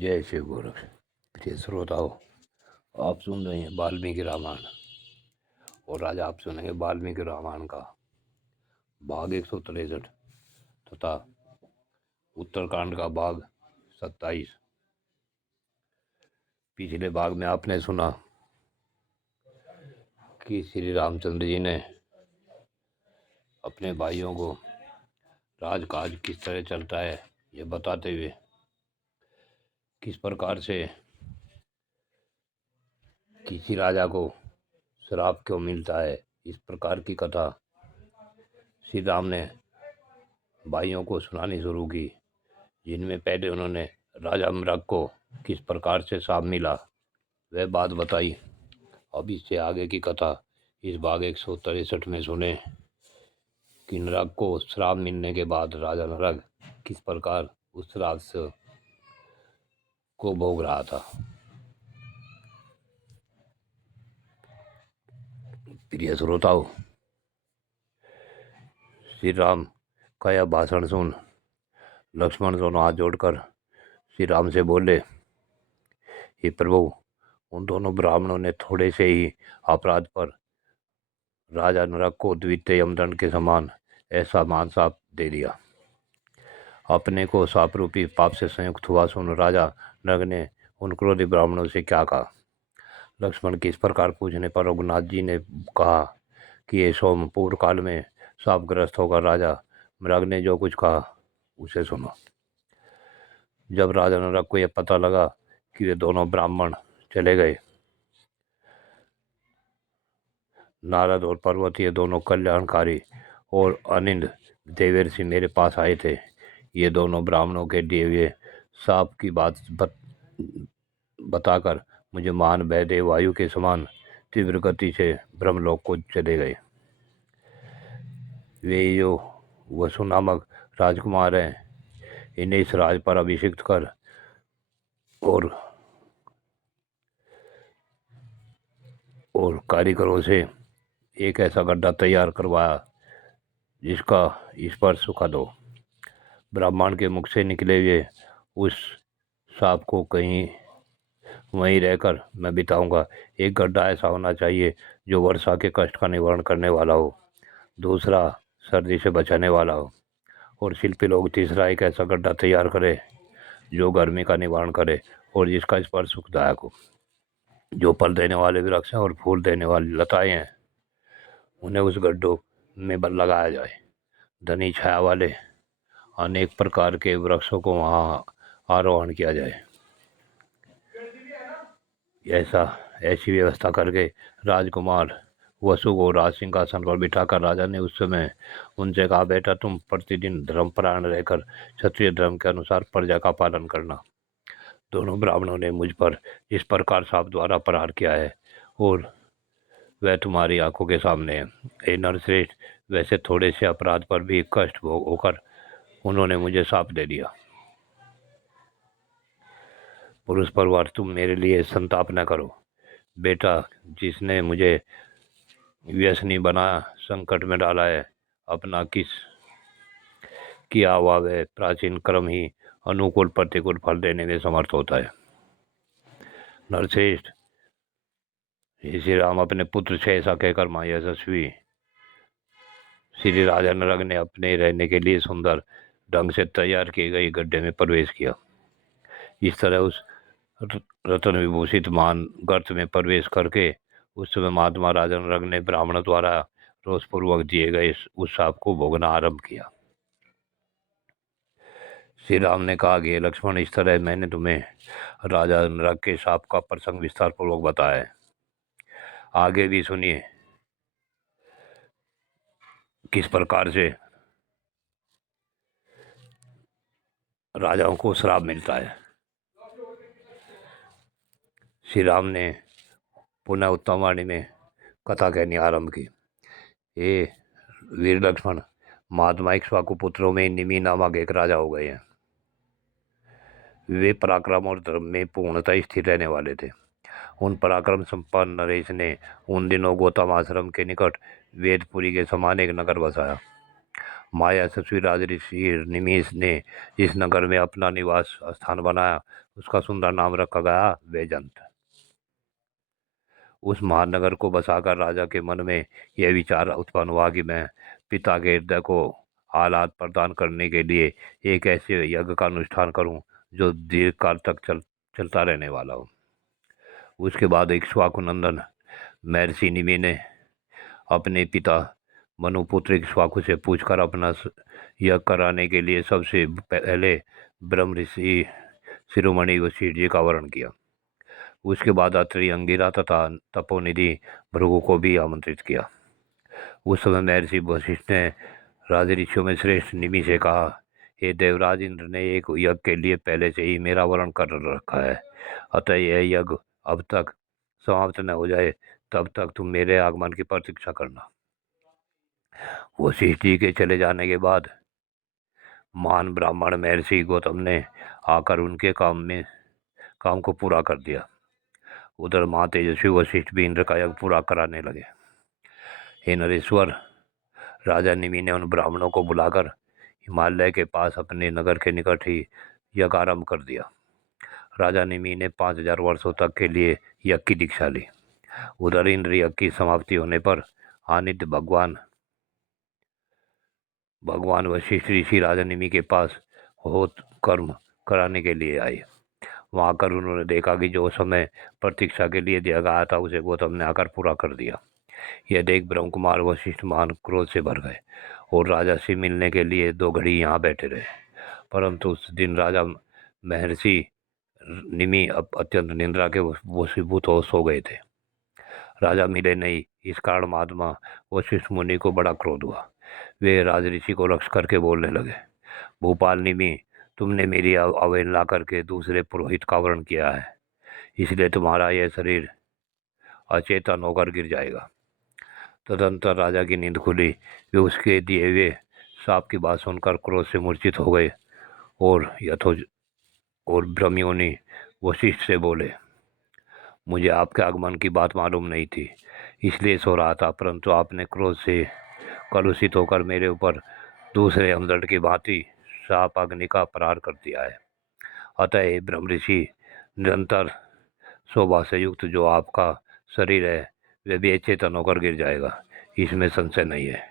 जय शिव गोरख। प्रिय श्रोताओं, आप सुन रहे हैं वाल्मीकि रामायण। और आज आप सुनेंगे वाल्मीकि रामायण का भाग 163 तथा उत्तरकांड का भाग 27। पिछले भाग में आपने सुना कि श्री रामचंद्र जी ने अपने भाइयों को राजकाज किस तरह चलता है ये बताते हुए किस प्रकार से किसी राजा को श्राप क्यों मिलता है, इस प्रकार की कथा श्री राम ने भाइयों को सुनानी शुरू की। जिनमें पहले उन्होंने राजा मृग को किस प्रकार से श्राप मिला वह बात बताई। अब इससे आगे की कथा इस भाग 163 में सुने कि नरक को श्राप मिलने के बाद राजा नरक किस प्रकार उस श्राप से को भोग रहा था। प्रिय श्रोताओं, श्री राम का यह भाषण सुन लक्ष्मण दोनों हाथ जोड़कर श्री राम से बोले, हे प्रभु, उन दोनों ब्राह्मणों ने थोड़े से ही अपराध पर राजा नरक को द्वितीय यमदंड के समान ऐसा मान साप दे दिया। अपने को साप रूपी पाप से संयुक्त हुआ सुन राजा नरक ने उन क्रोधी ब्राह्मणों से क्या कहा। लक्ष्मण की इस प्रकार पूछने पर रघुनाथ जी ने कहा कि ये सोम पूर्व काल में शापग्रस्त होकर राजा मृग ने जो कुछ कहा उसे सुनो। जब राजा नरक को यह पता लगा कि वे दोनों ब्राह्मण चले गए, नारद और पर्वतीय दोनों कल्याणकारी और अनिंद देवर्षि मेरे पास आए थे। ये दोनों ब्राह्मणों के दिए हुए साप की बात बताकर मुझे महान वैदेव वायु के समान तीव्र गति से ब्रह्मलोक को चले गए। वे जो वसु नामक राजकुमार हैं, इन्हें इस राज पर अभिषिक्त कर और कारीगरों से एक ऐसा गड्ढा तैयार करवाया जिसका स्पर्श सुखद हो। ब्राह्मण के मुख से निकले हुए उस सांप को कहीं वहीं रहकर मैं बिताऊंगा। एक गड्ढा ऐसा होना चाहिए जो वर्षा के कष्ट का निवारण करने वाला हो, दूसरा सर्दी से बचाने वाला हो, और शिल्पी लोग तीसरा एक ऐसा गड्ढा तैयार करे जो गर्मी का निवारण करे और जिसका स्पर्श सुखदायक हो। जो फल देने वाले वृक्ष हैं और फूल देने वाली लताएं हैं, उन्हें उस गड्ढों में लगाया जाए। घनी छाया वाले अनेक प्रकार के वृक्षों को वहाँ आरोहण किया जाए। ऐसी व्यवस्था करके राजकुमार वसु को राज सिंहासन पर बिठाकर राजा ने उस समय उनसे कहा, बेटा, तुम प्रतिदिन धर्मपरायण रहकर क्षत्रिय धर्म के अनुसार प्रजा का पालन करना। दोनों ब्राह्मणों ने मुझ पर इस प्रकार साप द्वारा प्रहार किया है और वह तुम्हारी आंखों के सामने है। हे नरश्रेष्ठ, वैसे थोड़े से अपराध पर भी कष्ट भोग होकर उन्होंने मुझे साप दे दिया। पुरुष परिवार, तुम मेरे लिए संताप न करो। बेटा, जिसने मुझे व्यसनी बनाया, संकट में डाला है, अपना किस किया हुआ वह प्राचीन कर्म ही अनुकूल प्रतिकूल फल देने में समर्थ होता है। नरश्रेष्ठ, श्री राम अपने पुत्र से ऐसा कहकर मां यशस्वी श्री राजा नरक ने अपने रहने के लिए सुंदर ढंग से तैयार किए गए गड्ढे में प्रवेश किया। इस तरह उस रत्न विभूषित मान गर्त में प्रवेश करके उस समय महात्मा राजा नरक ने ब्राह्मण द्वारा रोषपूर्वक दिए गए उस साप को भोगना आरंभ किया। श्री राम ने कहा कि लक्ष्मण, इस तरह मैंने तुम्हें राजा नरक के साप का प्रसंग विस्तार पूर्वक बताया है। आगे भी सुनिए किस प्रकार से राजाओं को श्राप मिलता है। श्री राम ने पुनः उत्तम वाणी में कथा कहनी आरंभ की। ये वीर लक्ष्मण, महात्मा इक्ष्वाकु पुत्रों में निमि नामक एक राजा हो गए हैं। वे पराक्रम और धर्म में पूर्णतः स्थिर रहने वाले थे। उन पराक्रम संपन्न नरेश ने उन दिनों गौतम आश्रम के निकट वेदपुरी के समान एक नगर बसाया। माया यशस्वी राजऋषि निमिष ने जिस नगर में अपना निवास स्थान बनाया उसका सुंदर नाम रखा गया वैजंत। उस महानगर को बसाकर राजा के मन में यह विचार उत्पन्न हुआ कि मैं पिता के हृदय को आह्लाद प्रदान करने के लिए एक ऐसे यज्ञ का अनुष्ठान करूं जो दीर्घकाल तक चलता रहने वाला हो। उसके बाद इक्ष्वाकु नंदन महर्षि निमि ने अपने पिता मनुपुत्र इक्ष्वाकु से पूछकर अपना यज्ञ कराने के लिए सबसे पहले ब्रह्म ऋषि शिरोमणि वशिष्ठ जी का वर्ण किया। उसके बाद अत्रि, अंगिरा तथा तपोनिधि भृगु को भी आमंत्रित किया। उस समय महर्षि वशिष्ठ ने राजऋषियों में श्रेष्ठ निमि से कहा, हे देवराज, इंद्र ने एक यज्ञ के लिए पहले से ही मेरा वर्ण कर रखा है, अतः यह यज्ञ अब तक समाप्त न हो जाए तब तक तुम मेरे आगमन की प्रतीक्षा करना। वशिष्ठ जी के चले जाने के बाद महान ब्राह्मण महर्षि गौतम ने आकर उनके काम को पूरा कर दिया। उधर माँ तेजस्वी वशिष्ठ भी इंद्र का यज्ञ पूरा कराने लगे। हे नरेश्वर, राजा निमि ने उन ब्राह्मणों को बुलाकर हिमालय के पास अपने नगर के निकट ही यज्ञ आरंभ कर दिया। राजा निमि ने 5000 वर्षों तक के लिए यज्ञ की दीक्षा ली। उधर इंद्र यज्ञ की समाप्ति होने पर आदित्य भगवान वशिष्ठ ऋषि राजा निमि के पास होत कर्म कराने के लिए आए। वहां आकर उन्होंने देखा कि जो समय प्रतीक्षा के लिए दिया गया था उसे गौतम ने आकर पूरा कर दिया। यह देख ब्रह्म कुमार वशिष्ठ महान क्रोध से भर गए और राजा से मिलने के लिए 2 घड़ी यहाँ बैठे रहे। परंतु उस दिन राजा महर्षि निमि अत्यंत निंद्रा के वशीभूत हो सो गए थे। राजा मिले नहीं, इस कारण महात्मा वशिष्ठ मुनि को बड़ा क्रोध हुआ। वे राजऋषि को लक्ष्य करके बोलने लगे, भूपाल निमि, तुमने मेरी अवहेलना करके दूसरे पुरोहित का वर्ण किया है, इसलिए तुम्हारा यह शरीर अचेतन होकर गिर जाएगा। तदंतर राजा की नींद खुली। वे उसके दिए हुए सांप की बात सुनकर क्रोध से मूर्छित हो गए और ब्रह्मयोनि वशिष्ठ से बोले, मुझे आपके आगमन की बात मालूम नहीं थी, इसलिए सो रहा था, परंतु आपने क्रोध से कलुषित होकर मेरे ऊपर दूसरे हमदर्द की भांति शाप अग्नि का प्रहार कर दिया है। अतः ब्रह्म ऋषि, निरंतर शोभा से युक्त जो आपका शरीर है वह भी अचेतन होकर गिर जाएगा, इसमें संशय नहीं है।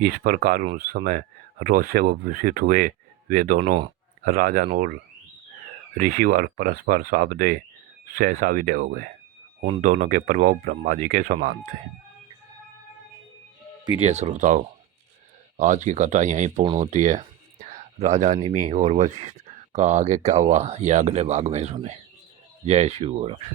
इस प्रकार उस समय रोष से वो विचलित हुए। वे दोनों राजन और ऋषिवर परस्पर शाप दे सहसा विदय हो गए। उन दोनों के प्रभाव ब्रह्मा जी के समान थे। प्रिय श्रोताओं, आज की कथा यहीं पूर्ण होती है। राजा निमि और वशिष्ठ का आगे क्या हुआ यह अगले भाग में सुने। जय शिव गोरख।